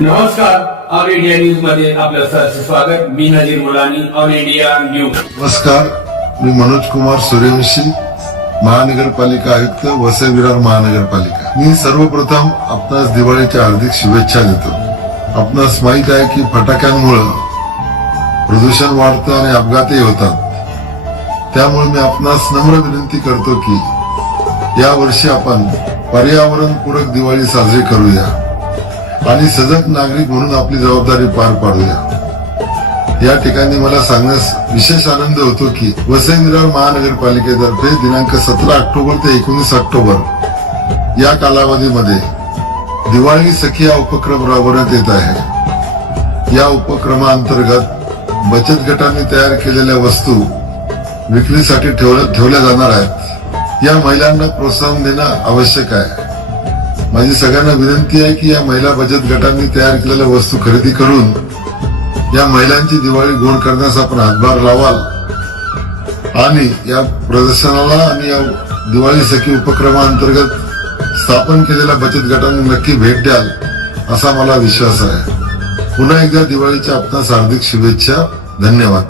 नमस्कार, all India news मध्ये आपलं सहर्ष स्वागत. मी नजीर मुलानी, ऑल इंडिया न्यूज. नमस्कार, मी मनोज कुमार सूर्यवंशी, महानगरपालिका आयुक्त, वसई विरार महानगरपालिका. मी सर्वप्रथम आपणास दिवाळीच्या हार्दिक शुभेच्छा देतो. आपणास माहित आहे की फटाक्यांमुळे प्रदूषण वाढतं आणि अपघातही होतात. त्यामुळे मी आपणास नम्र विनंती करतो की या वर्षी आपण पर्यावरणपूरक दिवाळी साजरी करूया आणि सजग नागरिक म्हणून आपली जबाबदारी पार पाडूया. या ठिकाणी मला सांगण्यास विशेष आनंद होतो की वसई विरार महानगरपालिकेतर्फे दिनांक 17 ऑक्टोबर ते 19 ऑक्टोबर या कालावधीमध्ये दिवाळी सखी हा उपक्रम राबवण्यात येत आहे. या उपक्रमाअंतर्गत बचत गटांनी तयार केलेल्या वस्तू विक्रीसाठी ठेवल्या जाणार आहेत. या महिलांना प्रोत्साहन देणं आवश्यक आहे. माझी सगळ्यांना विनंती आहे की या महिला बचत गटांनी तयार केलेल्या वस्तू खरेदी करून या महिलांची दिवाळी गोड करण्यास आपण हातभार लावाल आणि या प्रदर्शनाला आणि या दिवाळी सखी उपक्रमाअंतर्गत स्थापन केलेल्या बचत गटांना नक्की भेट द्याल असा मला विश्वास आहे. पुन्हा एकदा दिवाळीच्या आपणास हार्दिक शुभेच्छा. धन्यवाद.